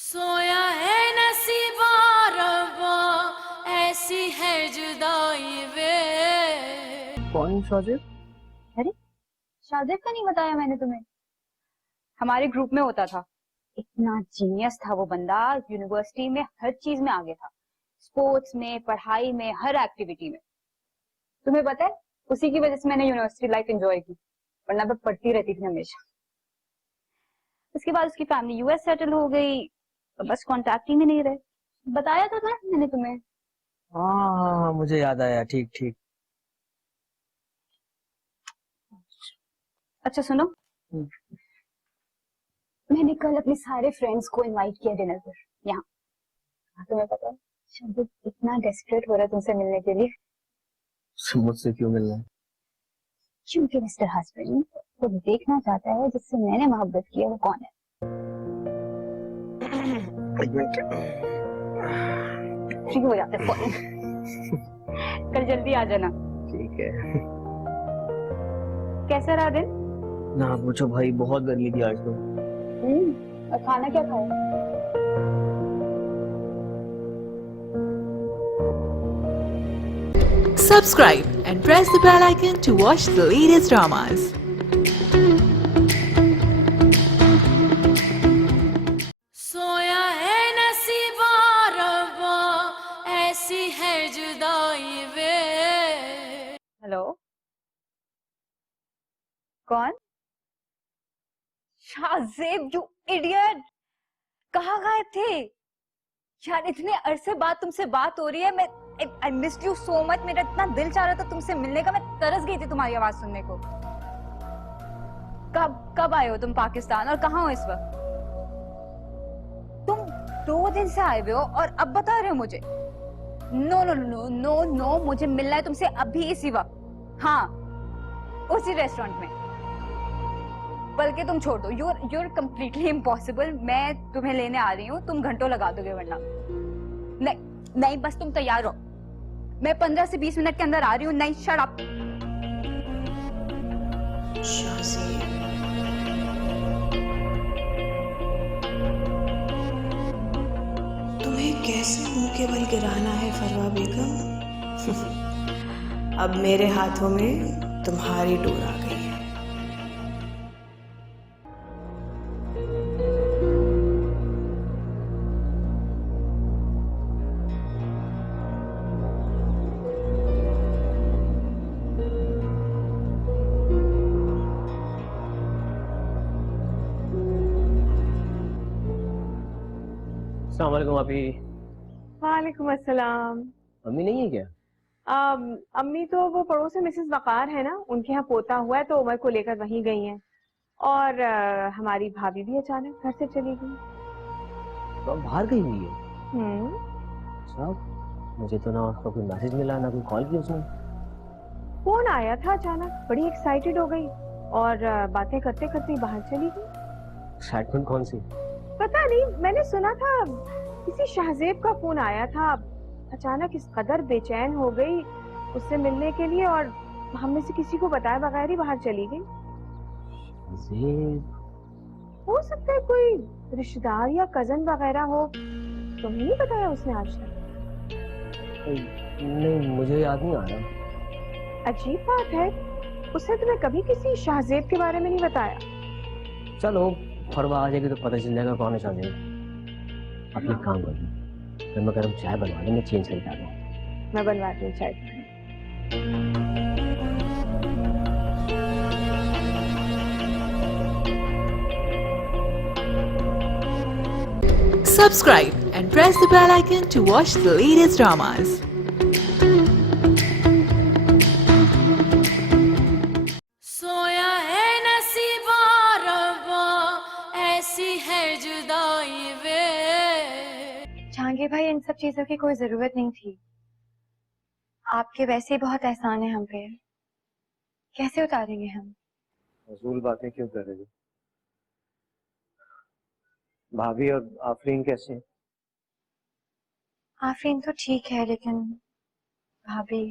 सोया है नसीबा रब्बा, ऐसी है जुदाई वे। कौन शाजिब? अरे शाजिब का नहीं बताया मैंने तुम्हें? हमारे ग्रुप में होता था। इतना जीनियस था वो बंदा, यूनिवर्सिटी में हर चीज में आगे था, स्पोर्ट्स में, पढ़ाई में, हर एक्टिविटी में। तुम्हें पता है उसी की वजह से मैंने यूनिवर्सिटी लाइफ एंजॉय की, वरना मैं पढ़ती रहती थी हमेशा। उसके बाद उसकी फैमिली यूएस सेटल हो गई, तो बस कांटेक्ट ही में नहीं रहे। बताया था ना मैंने तुम्हें। हाँ, मुझे याद आया। ठीक ठीक। अच्छा सुनो, हम्म। मैंने कल अपने सारे फ्रेंड्स को इनवाइट किया डिनर पर यहाँ। तुम्हें पता है शाजिब इतना डेस्परेट हो रहा है तुमसे मिलने के लिए। मुझसे क्यों मिलना है? क्योंकि मिस्टर हस्बैंड वो देखना चाहता है जिससे मैंने मोहब्बत की है वो कौन है। एक मिनट। फ्री हो जाते फोन। कल जल्दी आ जाना। ठीक है। कैसा रहा दिन? ना पूछो भाई, बहुत गर्मी थी आज तो। और खाना क्या खाया? Subscribe and press the bell icon to watch the latest dramas. सोया है नसीबा रब्बा, ऐसी है जुदाई वे। हेलो, कौन? शाजिब, यू इडियट, कहाँ गायब थे यार? इतने अरसे बाद तुमसे बात हो रही है। मैं I missed you so much. मेरा इतना दिल चाह रहा था तुमसे मिलने का, मैं तरस गई थी तुम्हारी आवाज सुनने को। कब आए हो तुम पाकिस्तान, और कहाँ हो इस वक्त? तुम 2 दिन से आए हुए हो और अब बता रहे हो मुझे? No no no no no, मुझे मिलना है तुमसे अभी इसी वक्त। हाँ, उसी रेस्टोरेंट में। बल्कि तुम छोड़ दो, यूर कम्प्लीटली इम्पॉसिबल। मैं तुम्हें लेने आ रही हूँ, तुम घंटों लगा दोगे वरना। नहीं नहीं, बस तुम तैयार हो, मैं 15 से 20 मिनट के अंदर आ रही हूँ। नहीं, शट अप। तुम्हें कैसे मुंह के बल गिराना है फरवा बेगम? अब मेरे हाथों में तुम्हारी डोर आ गई है। अस्सलाम वालेकुम अभी। वालेकुम अस्सलाम। मम्मी नहीं है क्या? अम्मी तो वो पड़ोस में मिसेस वकार है ना, उनके यहाँ पोता हुआ है तो उमर को लेकर वहीं गई हैं। और हमारी भाभी भी अचानक घर से चली गई। तो अब बाहर गई हुई है? हम्म। अच्छा, मुझे तो ना उसका कोई मैसेज मिला ना कोई कॉल की उसने। फोन आया था अचानक, बड़ी एक्साइटेड हो गई और बातें करते करते बाहर चली गई। एक्साइटमेंट कौन सी? पता नहीं, मैंने सुना था किसी शाहजेब का फोन आया था। अचानक इस कदर बेचैन हो गई उससे मिलने के लिए और हम में से किसी को बताए बगैर ही बाहर चली गई। हो सकता है कोई रिश्तेदार या कजन वगैरह हो। तुम्हें नहीं बताया उसने आज तक? नहीं, मुझे याद नहीं आ रहा। अजीब बात है, उसने तुम्हें कभी किसी शाहजेब के बारे में नहीं बताया? चलो, फरवा आ जाएगी तो पता चल जाएगा कौन है शाहजेब। अपने काम कर लो, फिर मैं गर्म चाय बनवा दूँ, मैं चेंज करके आ रहा मैं बनवाती हूँ चाय। Subscribe and press the bell icon to watch the latest dramas. सोया है नसीबा रब्बा, ऐसी है जुदाई वे। जहांगीर भाई, इन सब चीजों की कोई जरूरत नहीं थी। आपके वैसे ही बहुत एहसान है हम पे, कैसे उतारेंगे हम? फजूल बातें क्यों कर रहे हो? भाभी और आफरीन कैसे हैं? आफरीन तो ठीक है, लेकिन भाभी।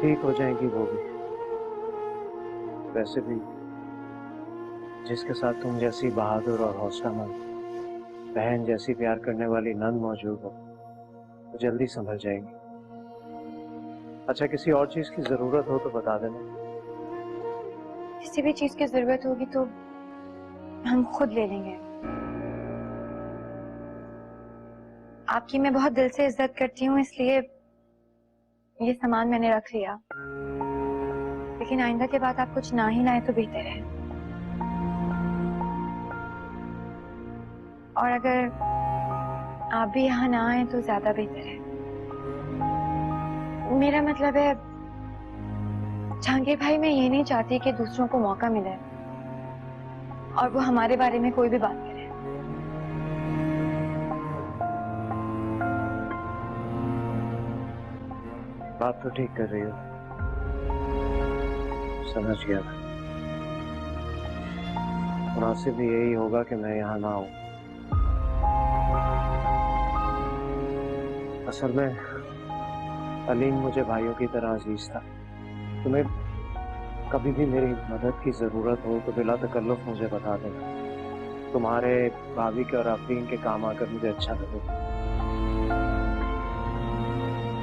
ठीक हो जाएंगी वो भी। वैसे भी जिसके साथ तुम जैसी बहादुर और हौसलामंद बहन जैसी प्यार करने वाली नंद मौजूद हो तो जल्दी संभल जाएगी। अच्छा, किसी और चीज की जरूरत हो तो बता देना। किसी भी चीज की जरूरत होगी तो हम खुद ले लेंगे। आपकी मैं बहुत दिल से इज्जत करती हूँ, इसलिए ये सामान मैंने रख लिया। लेकिन आइंदा के बाद आप कुछ ना ही लाए तो बेहतर है। और अगर आप भी यहाँ ना आए तो ज्यादा बेहतर है। मेरा मतलब है जहांगीर भाई, मैं ये नहीं चाहती कि दूसरों को मौका मिले और वो हमारे बारे में कोई भी बात करे। बात तो ठीक कर रही हो, समझ गया मैं। मुनासिब भी यही होगा कि मैं यहाँ ना आऊं। असल में अलीम मुझे भाइयों की तरह अजीज था। तुम्हें कभी भी मेरी मदद की जरूरत हो तो बिला तकल्लुफ मुझे बता देना। तुम्हारे, भाभी के और अफरीन के काम आकर मुझे अच्छा लगेगा।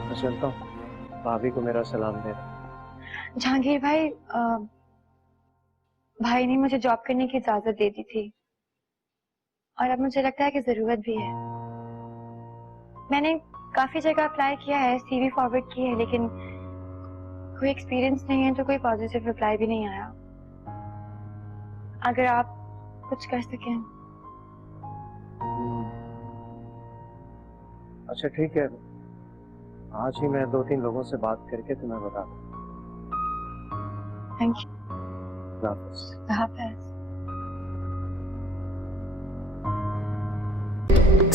मैं चलता हूँ, भाभी को मेरा सलाम देना। जहांगीर भाई, भाई ने मुझे जॉब करने की इजाजत दे दी थी और अब मुझे लगता है कि जरूरत भी है। मैंने काफी जगह अप्लाई किया है, सीवी फॉरवर्ड की है, लेकिन कोई एक्सपीरियंस नहीं है तो कोई पॉजिटिव रिप्लाई भी नहीं आया। अगर आप कुछ कर सकें। अच्छा ठीक है, आज ही मैं 2-3 लोगों से बात करके तुम्हें बता दूँ। Thank you. खुदा हाफिज़।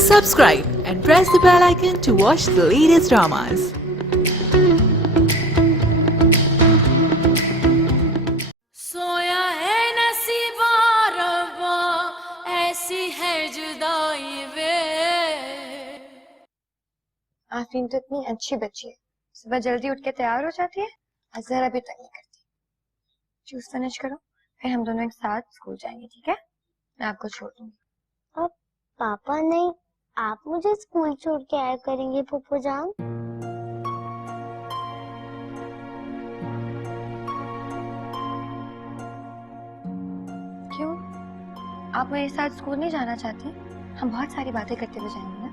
Subscribe and press the bell icon to watch the latest dramas. सोया है नसीबा रब्बा, ऐसी है जुदाई वे। आफरीन तो इतनी अच्छी बच्ची है, सुबह जल्दी उठ के तैयार हो जाती है और जरा भी तंग नहीं करती। जूस फिनिश करो, फिर हम दोनों एक साथ स्कूल जाएंगे, ठीक है? मैं आपको छोड़ दूंगी। अब पापा नहीं, आप मुझे स्कूल छोड़ के आया करेंगे फूफू जान। क्यों? आप मेरे साथ स्कूल नहीं जाना चाहती? हम बहुत सारी बातें करते हुए जाएंगे ना।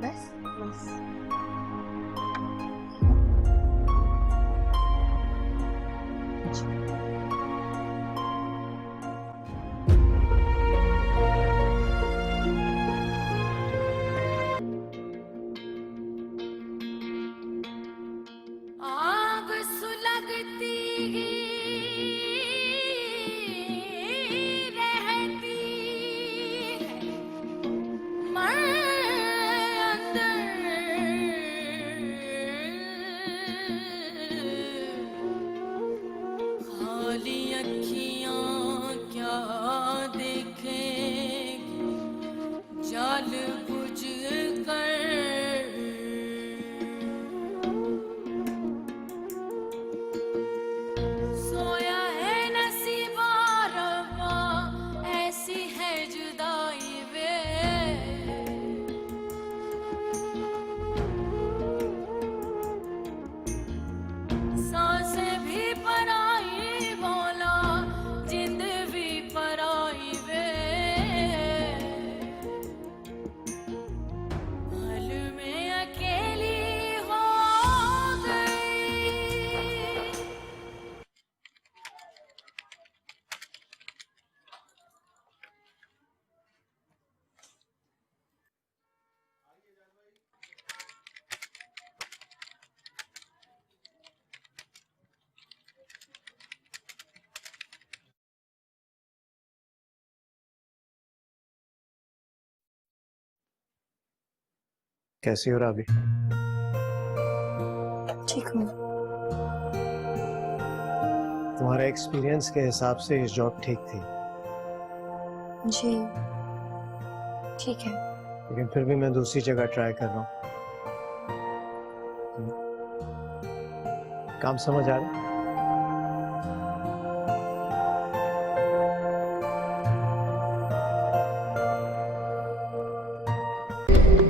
बस बस आग सुलगती रहती है, मैं अंदर खाली अखियां क्या देखेंगी जाल बुझ कर। सोया है नसीबा रब्बा, ऐसी है जुदाई वे। सांसें भी पराई मौला, जिंद भी पराई वे। पल में अकेली हो गई। कैसी हो राबी? ठीक हूँ। तुम्हारे एक्सपीरियंस के हिसाब से ये जॉब ठीक थी, जी ठीक है। लेकिन फिर भी मैं दूसरी जगह ट्राई कर रहा हूँ। काम समझ आ रहा है?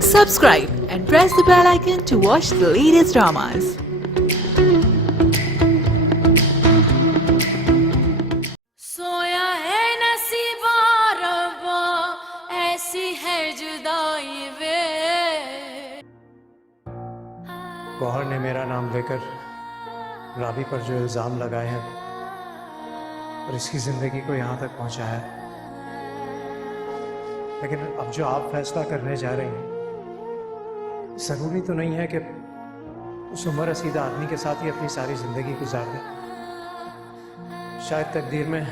Subscribe and press the bell icon to watch the latest dramas. सोया है नसीबा रब्बा ऐसी है जुदाई वे गौहर ने मेरा नाम लेकर राबी पर जो इल्ज़ाम लगाए हैं और इसकी ज़िंदगी को यहाँ तक पहुँचाया है, लेकिन अब जो आप फैसला करने जा रहे हैं, ज़रूरी तो नहीं है कि उस उम्र रसीदा आदमी के साथ ही अपनी सारी ज़िंदगी गुजार दें। शायद तकदीर में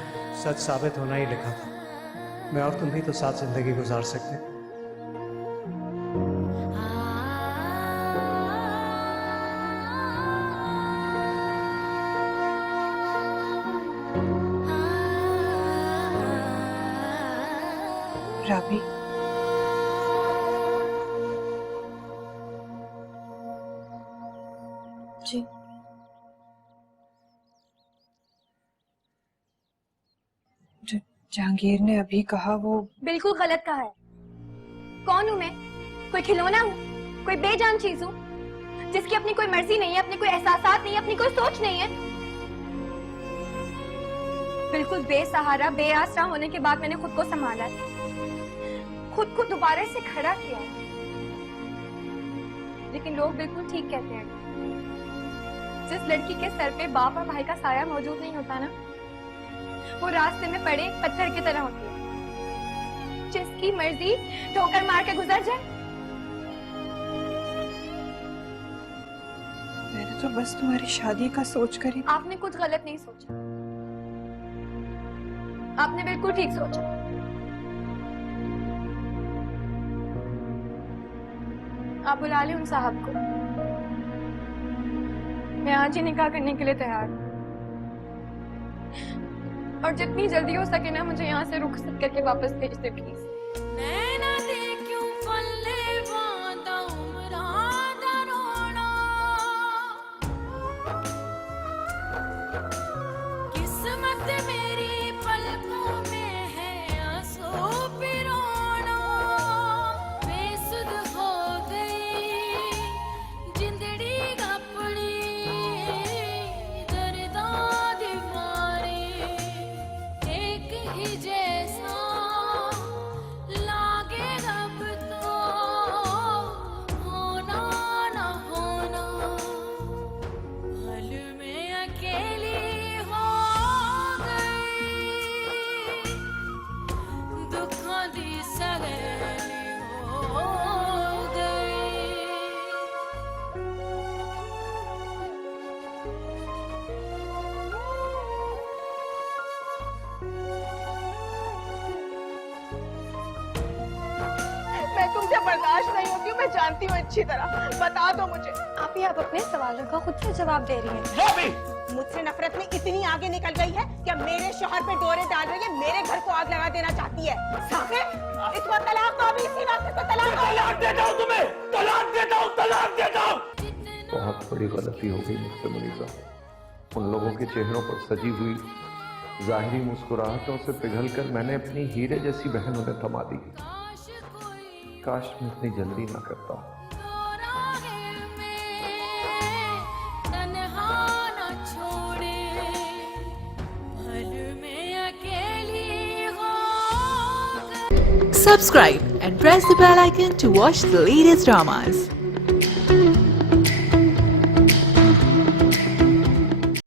सच साबित होना ही लिखा था। मैं और तुम भी तो साथ ज़िंदगी गुजार सकते हैं। राबी, जी जो जहांगीर ने अभी कहा वो बिल्कुल गलत कहा है। कौन हूँ मैं? कोई खिलौना हूँ? कोई बेजान चीज हूँ जिसकी अपनी कोई मर्जी नहीं है, अपने कोई एहसासात नहीं है, अपनी कोई सोच नहीं है? बिल्कुल बेसहारा बेआसरा होने के बाद मैंने खुद को संभाला है, खुद को दोबारा से खड़ा किया है। लेकिन लोग बिल्कुल ठीक कहते हैं, जिस लड़की के सर पे बाप और भाई का साया मौजूद नहीं होता ना, वो रास्ते में पड़े पत्थर की तरह होती है, जिसकी मर्जी ठोकर मार के गुजर जाए। मैंने तो बस तुम्हारी शादी का सोच कर ही। आपने कुछ गलत नहीं सोचा, आपने बिल्कुल ठीक सोचा। आप बुला लें उन साहब को, मैं आज ही निकाह करने के लिए तैयार हूँ, और जितनी जल्दी हो सके ना मुझे यहाँ से रुखसत करके वापस भेज दे प्लीज। नैना दे क्यों पल्ले बांधा उमरा दा रोना, किस्मत मेरी पलकों में है आंसू पिरोना, बेसुध हो गई जिंदड़ी अपनी दर्दा दी मारी, एक ही जैसा लागे रब तो होना ना होना, पल में अकेली हो गई, दुखों दी सहेली हो गई। मैं तुमसे बर्दाश्त नहीं होती हूँ, मैं जानती हूँ अच्छी तरह। बता दो मुझे। आप ही आप अपने सवालों का खुद से जवाब दे रही हैं। मुझसे नफरत में इतनी आगे निकल गई है कि मेरे शौहर पे डोरे डाल रही है, मेरे घर को आग लगा देना चाहती है। साकिब, इसको तलाक दो, अभी इसी वक्त इसको तलाक दो। तुम्हें तलाक देता हूँ। बहुत बड़ी गलती हो गई मुझसे मुनीसा। उन लोगों के चेहरों पर सजी हुई जाहिरी मुस्कुराहटों से पिघलकर मैंने अपनी हीरे जैसी बहन उन्हें थमा दी। काश मैं इतनी जल्दी ना करता। Subscribe and press the bell icon to watch the latest dramas.